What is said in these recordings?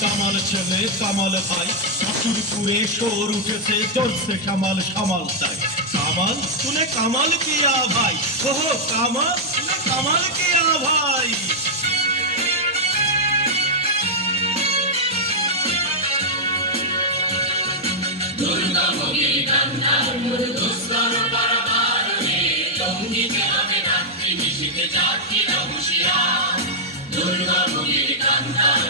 কামাল ছেলে কামাল ভাই আসুরপুরে শোর উঠেছে চলছে কামাল সামাল চাই কামাল তুনে কামাল কিয়া ভাই ওহো কামাল তুনে কামাল কিয়া ভাই দুর্গা মুগি কান্নার দুস্তর পারাবারে লঙ্গিতে হবে রাত্রি নিশিতে যাত্রীরা হুঁশিয়ার দুর্গা মুগি কান্নার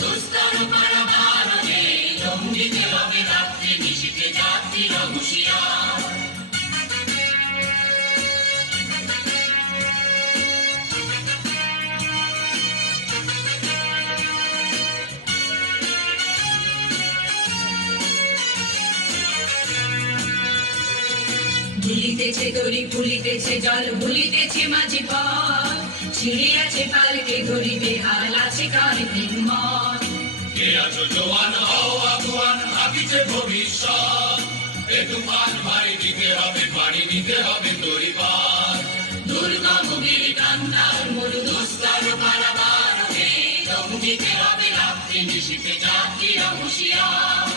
দুস্তর পারাবারে লঙ্গিতে হবে রাত্রি নিশিতে যাত্রীরা হুঁশিয়ার ভুলিতেছে দড়ি ভুলিতেছে জল ভুলিতেছে মাঝি পথ ছিঁড়ে আছে পালকে ধরিবে হাল আছে কার হিম্মত কে আছো জওয়ান হও আগুয়ান আকিছে ভবিষ্যৎ এ তুফান ভাই দিতে হবে পানি দিতে হবে তরি পার দুর্গা মুগির কান্নার দুস্তর পারাবারে লঙ্গিতে হবে রাত্রি নিশিতে যাত্রীরা হুঁশিয়ার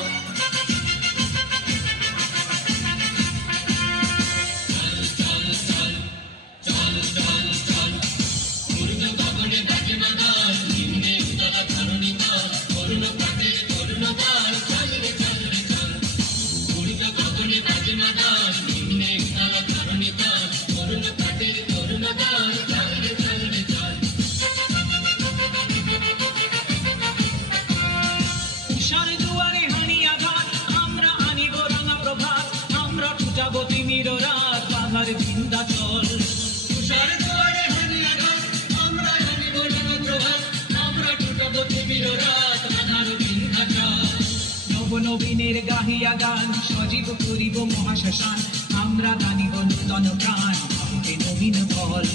নবীনের গাহিয়া গান সজীব করিব মহাশ্মশান আমরা গানিব নূতন প্রাণ আমাকে নবীন ফল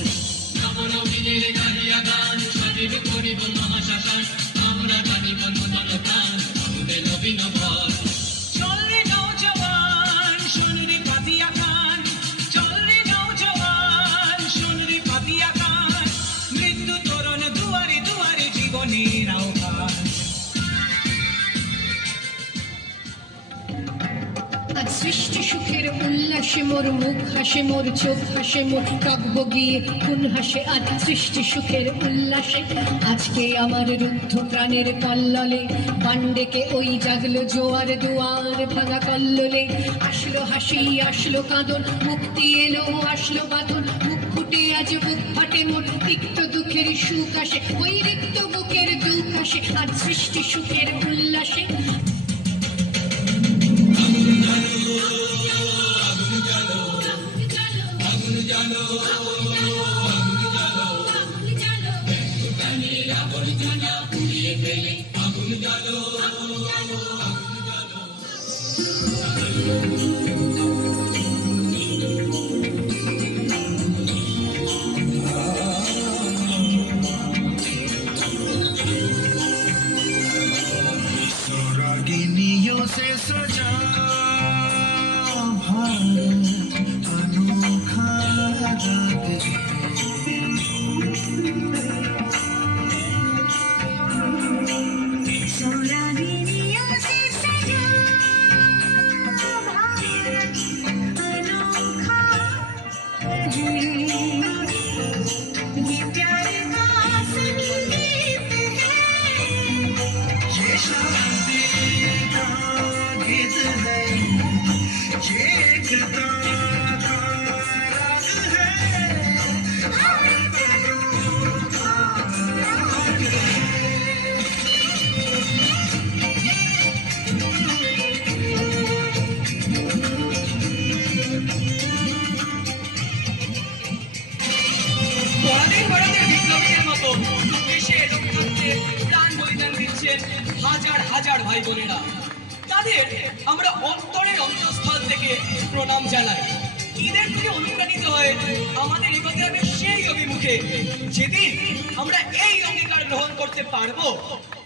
নবনবীনের গাহিয়া গান সজীব করিব মহাশ্মশান আমরা গানিব নূতন প্রাণ আমাকে নবীন ফল চল রে নওজওয়ান শোন রে পাতিয়া খান চল রে নওজওয়ান শোন রে পাতিয়া খান মৃত্যু তরণ দুয়ারে দুয়ারে জীবনের আহ্বান সৃষ্টি সুখের উল্লাসে মোর মুখ হাসে মোর চোখ হাসে মোর কাব্য গিয়ে কোন হাসে আজ সৃষ্টি সুখের উল্লাসে আজকে আমার রুদ্ধ প্রাণের কল্ললে পাণ্ডেকে ওই জাগলো জোয়ার দুয়ার ভাঙা কল্লোলে আসলো হাসি আসলো কাঁদন মুক্তি এলো আসলো বাঁধন মুখ ফুটে আজ বুক ফাটে মোর তিক্ত দুঃখের সুখ আসে ওই রিক্ত বুকের দুঃখ আসে আজ সৃষ্টি সুখের উল্লাসে रागिनियों से सजा भारत अनोखा राग হাজার হাজার ভাই বোনেরা তাদের আমরা অন্তরের অন্তঃস্থল থেকে প্রণাম জানাই ঈদের থেকে অনুপ্রাণিত হয়ে আমাদের এগোতে হবে সেই অভিমুখে যেদিন আমরা এই অঙ্গীকার গ্রহণ করতে পারবো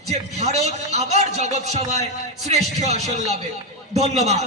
যে ভারত আবার জগৎ সভায় শ্রেষ্ঠ আসন লাভে। ধন্যবাদ।